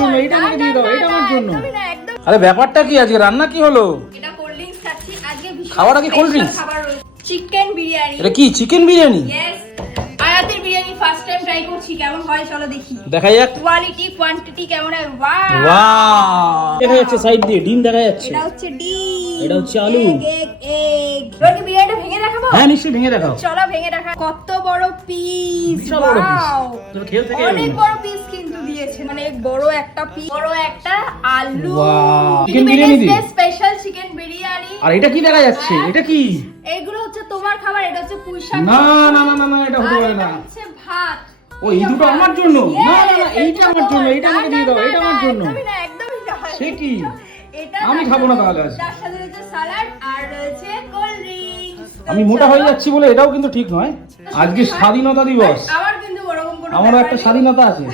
জন্য, এটা আমাকে দিয়ে দাও, এটা আমার জন্য। আরে ব্যাপারটা কি, আজকে রান্না কি হলো? এটা কোল্ড ড্রিঙ্কস খাচ্ছি আজকে। খাওয়ার আগে কোল্ড ড্রিঙ্কস? চিকেন বিরিয়ানি। এটা কি চিকেন বিরিয়ানি? ইয়েস, আয়াতের বিরিয়ানি ফার্স্ট টাইম ট্রাই করছি, কেমন হয় চলো দেখি। দেখা যাক। কোয়ালিটি কোয়ান্টিটি কেমন হয়। ওয়াও ওয়াও, দেখা যাচ্ছে সাইড দিয়ে ডিম দেখা যাচ্ছে। এটা হচ্ছে ডিম, এটা হচ্ছে আলু। এগ এবার কি বিরিয়ানিটা ভেঙে দেখাবো? হ্যাঁ নিশ্চয়ই, ভেঙে দেখাও। চলো ভেঙে দেখা। কত বড় পিস, বিশাল বড় পিস। তুমি খেয়ে থেকে অনেক বড় পিস কিন্তু দিয়েছে, মানে বড় একটা পিস, বড় একটা আলু। ওয়াও, চিকেন বিরিয়ানি দিয়ে স্পেশাল চিকেন বিরিয়ানি। আর এটা কি দেখা যাচ্ছে? এটা কি? এগুলো হচ্ছে তোমার খাবার, এটা হচ্ছে পুঁইশাক। না না না না না, এটা হতে পারে না। হচ্ছে ভাত। ও, এই দুটো আমার জন্য? Yes, না না না, এইটা আমার জন্য, এটা আমাকে দিয়ে দাও, না, এটা না, আমার জন্য। একদমই না, একদমই না। সে কি? এটা আমি খাবো না তাহলে আজ। তার সাথে রয়েছে সালাড আর রয়েছে কোল্ড ড্রিঙ্কস। আমি মোটা হয়ে যাচ্ছি বলে এটাও কিন্তু ঠিক নয়। আজকে স্বাধীনতা দিবস, আমার কিন্তু ওরকম কোনো আমারও একটা ব্যাপার নেই। স্বাধীনতা আছে।